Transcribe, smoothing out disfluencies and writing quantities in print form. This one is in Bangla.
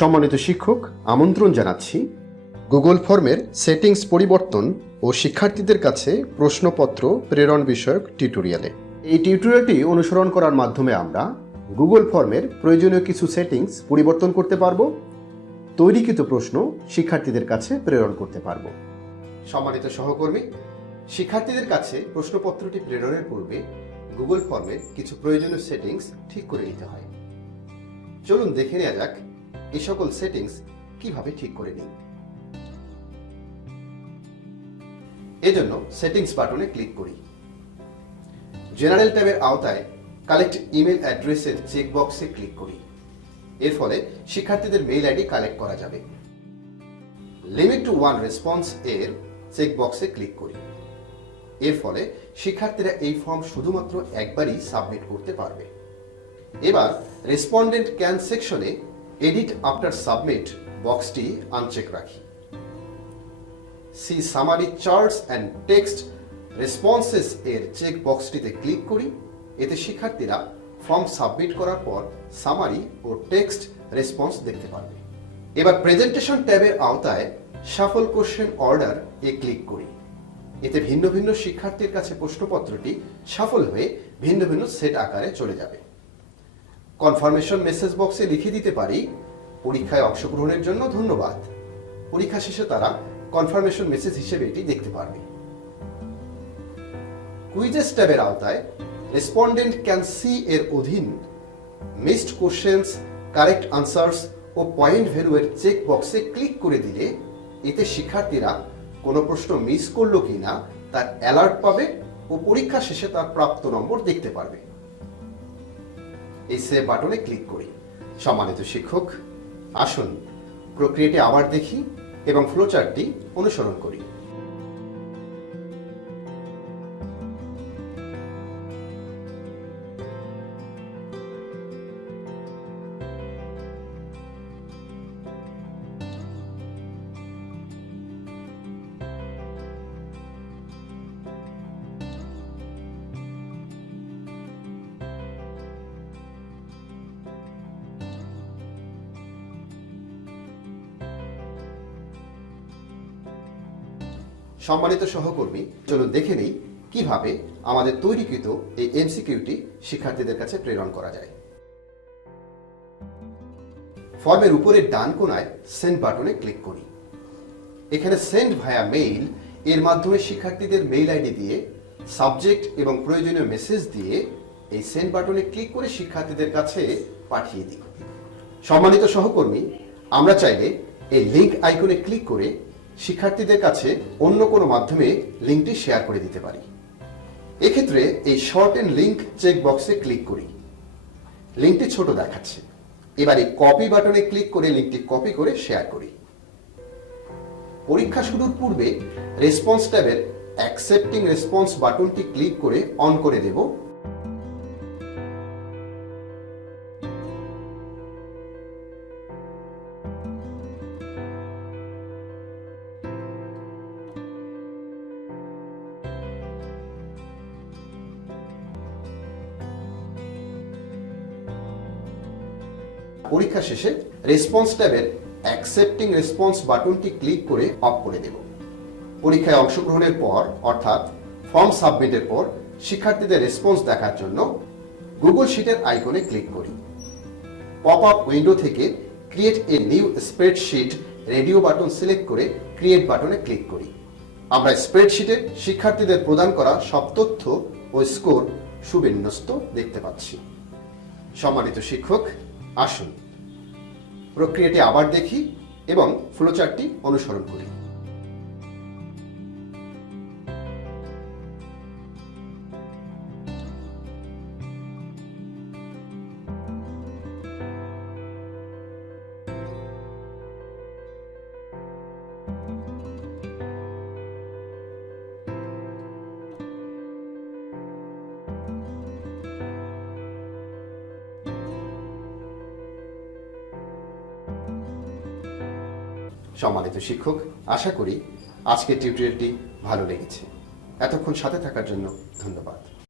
সম্মানিত শিক্ষক, আমন্ত্রণ জানাচ্ছি গুগল ফর্মের সেটিংস পরিবর্তন ও শিক্ষার্থীদের কাছে প্রশ্নপত্র প্রেরণ বিষয়ক টিউটোরিয়ালে। এই টিউটোরিয়ালটি অনুসরণ করার মাধ্যমে আমরা গুগল ফর্মের প্রয়োজনীয় কিছু সেটিংস পরিবর্তন করতে পারব, তৈরিকৃত প্রশ্ন শিক্ষার্থীদের কাছে প্রেরণ করতে পারব। সম্মানিত সহকর্মী, শিক্ষার্থীদের কাছে প্রশ্নপত্রটি প্রেরণের পূর্বে গুগল ফর্মের কিছু প্রয়োজনীয় সেটিংস ঠিক করে নিতে হয়। চলুন দেখে নেওয়া যাক এই সকল সেটিংস কিভাবে ঠিক করে নিই। এজন্য সেটিংস বাটনে ক্লিক করি। জেনারেল ট্যাবের আওতায় কালেক্ট ইমেল অ্যাড্রেসের চেকবক্সে ক্লিক করি। এর ফলে শিক্ষার্থীদের মেইল আইডি কালেক্ট করা যাবে। লিমিট টু ওয়ান রেসপন্স এর চেকবক্সে ক্লিক করি। এর ফলে শিক্ষার্থীরা এই ফর্ম শুধুমাত্র একবারই সাবমিট করতে পারবে। এবার রেসপন্ডেন্ট ক্যান সেকশনে এডিট আফটার সাবমিট বক্সটি আনচেক রাখি। See summary charts and text responses এর চেক বক্সটিতে ক্লিক করি। এতে শিক্ষার্থীরা ফর্ম সাবমিট করার পর সামারি ও টেক্সট রেসপন্স দেখতে পারবে। এবার প্রেজেন্টেশন ট্যাবের আওতায় শাফল কোশ্চেন অর্ডার এ ক্লিক করি। এতে ভিন্ন ভিন্ন শিক্ষার্থীর কাছে প্রশ্নপত্রটি শাফল হয়ে ভিন্ন ভিন্ন সেট আকারে চলে যাবে। কনফার্মেশন মেসেজ বক্সে লিখে দিতে পারি, পরীক্ষায় অংশগ্রহণের জন্য ধন্যবাদ। পরীক্ষা শেষে তারা কনফার্মেশন মেসেজ হিসেবে এটি দেখতে পারবে। কুইজেস ট্যাবের আওতায় রেসপন্ডেন্ট ক্যান সি এর অধীন মিসড কোশ্চেন্স, কারেক্ট আনসার্স ও পয়েন্ট ভ্যালু এর চেক বক্সে ক্লিক করে দিলে এতে শিক্ষার্থীরা কোনো প্রশ্ন মিস করলো কিনা তার অ্যালার্ট পাবে ও পরীক্ষা শেষে তার প্রাপ্ত নম্বর দেখতে পারবে। এই সেভ বাটনে ক্লিক করি। সম্মানিত শিক্ষক, আসুন প্রক্রিয়াটি আবার দেখি এবং ফ্লোচার্টটি অনুসরণ করি। সম্মানিত সহকর্মী, চলুন দেখে নেই কিভাবে আমাদের তৈরিকৃত এই এমসিকিউটি শিক্ষার্থীদের কাছে প্রেরণ করা যায়। ফর্মের উপরের ডান কোণায় সেন্ড বাটনে ক্লিক করি। এখানে সেন্ড ভায়া মেইল এর মাধ্যমে শিক্ষার্থীদের মেইল আইডি দিয়ে সাবজেক্ট এবং প্রয়োজনীয় মেসেজ দিয়ে এই সেন্ড বাটনে ক্লিক করে শিক্ষার্থীদের কাছে পাঠিয়ে দিই। সম্মানিত সহকর্মী, আমরা চাইলে এই লিংক আইকনে ক্লিক করে শিক্ষার্থীদের কাছে অন্য কোনো মাধ্যমে লিঙ্কটি শেয়ার করে দিতে পারি। এক্ষেত্রে এই শর্ট এন্ড লিঙ্ক চেক বক্সে ক্লিক করি। লিঙ্কটি ছোট দেখাচ্ছে। এবার এই কপি বাটনে ক্লিক করে লিঙ্কটি কপি করে শেয়ার করি। পরীক্ষা শুরুর পূর্বে রেসপন্স ট্যাবের অ্যাকসেপ্টিং রেসপন্স বাটনটি ক্লিক করে অন করে দেব। পরীক্ষা শেষে রেসপন্স ট্যাবের অ্যাকসেপ্টিং রেসপন্স বাটনটি ক্লিক করে অফ করে দেব। পরীক্ষায় অংশগ্রহণের পর অর্থাৎ ফর্ম সাবমিটের পর শিক্ষার্থীদের রেসপন্স দেখার জন্য গুগল শিটের আইকনে ক্লিক করি। পপ আপ উইন্ডো থেকে create a new spreadsheet radio button select করে ক্রিয়েট বাটনে ক্লিক করি। আমরা স্প্রেডশিটে শিক্ষার্থীদের প্রদান করা সব তথ্য ও স্কোর সুবিন্যস্ত দেখতে পাচ্ছি। সম্মানিত শিক্ষক, আসুন প্রক্রিয়াটি আবার দেখি এবং ফ্লোচার্টটি অনুসরণ করি। সম্মানিত শিক্ষক, আশা করি আজকের টিউটোরিয়ালটি ভালো লেগেছে। এতক্ষণ সাথে থাকার জন্য ধন্যবাদ।